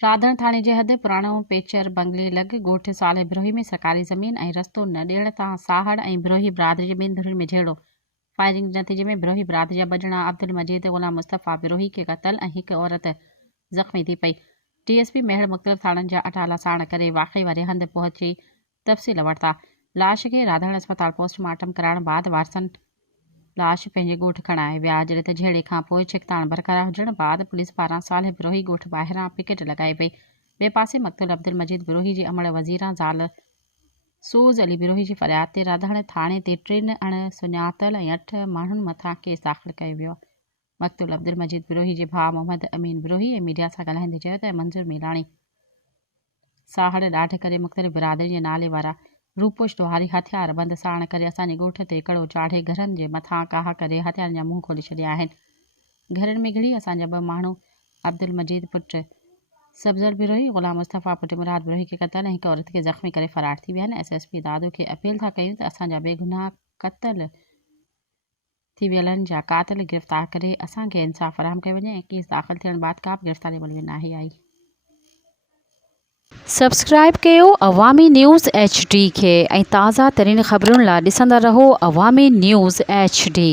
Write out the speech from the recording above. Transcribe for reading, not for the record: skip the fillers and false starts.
राधण थाणे जे हद पुराणो पेचर बंगले लॻ ॻोठ साले बिरोही में सरकारी ज़मीन ऐं रस्तो न ॾियण तां साहड़ ऐं बिरोही बिरादरी जे ॿिनि धुरियुनि में झेड़ो। फायरिंग जे नतीजे में बिरोही बिरादरी जा ॿ अब्दुल मजीद ग़ुलाम मुस्तफ़ा बिरोही खे क़तल ऐं हिकु औरत ज़ख़्मी थी पई। DSP मेहर मुख़्तलिफ़ थाणनि जा अटाला साण करे वाक़ई वारे हंधि पहुची तफ़सील वरिता। लाश खे राधण अस्पताल पोस्टमार्टम कराइण बाद वारसनि लाश पंहिंजे ॻोठ खणाए विया। जॾहिं त झेड़े खां पोइ छिकताण बरक़रार हुजण बाद पुलिस पारां साले बिरोही ॻोठ ॿाहिरां पिकेट लॻाई वई। ॿिए पासे मक़तूल अब्दुल मजीद बिरोही जी अमड़ वज़ीरा ज़ाल सूज़ अली बिरोही जी फ़रियाद ते राधण थाणे ते 3 अणसुञातल ऐं 8 माण्हुनि मथां केस दाख़िल कयो वियो। मक़तूल अब्दुल मजीद बिरोही जे भाउ मोहम्मद अमीन बिरोही ऐं मीडिया सां ॻाल्हाईंदे चयो त मंज़ूर मीलाणी साहड़ ॾाढ करे मुख़्तलिफ़ बिरादरी जे नाले वारा रूपोश दोहारी हथियार बंदि साण करे असांजे ॻोठ ते कड़ो चाढ़े घरनि जे मथां काह करे हथियारनि जा मुंहुं खोले छॾिया आहिनि। घरनि में घिड़ी असांजा 2 माण्हू अब्दुल मजीद पुटु सब्ज़ल बिरोही ग़ुलाम मुस्तफ़ा पुटु मुराद बिरोही खे क़तल ऐं हिकु औरत खे ज़ख़्मी करे फ़रार थी विया आहिनि। SSP दादू खे अपील था कयूं त असांजा बेगुनाह क़तल थी वियलनि जा क़ातिल गिरफ़्तार करे असांखे इंसाफ़ फ़राहम कयो वञे ऐं केस दाख़िल थियण बाद का बि गिरफ़्तारी अमल में नाहे आई। सब्सक्राइब कयो अवामी न्यूज़ HD खे ऐं ताज़ा तरीन ख़बरुनि लाइ ॾिसंदा रहो अवामी न्यूज़ HD।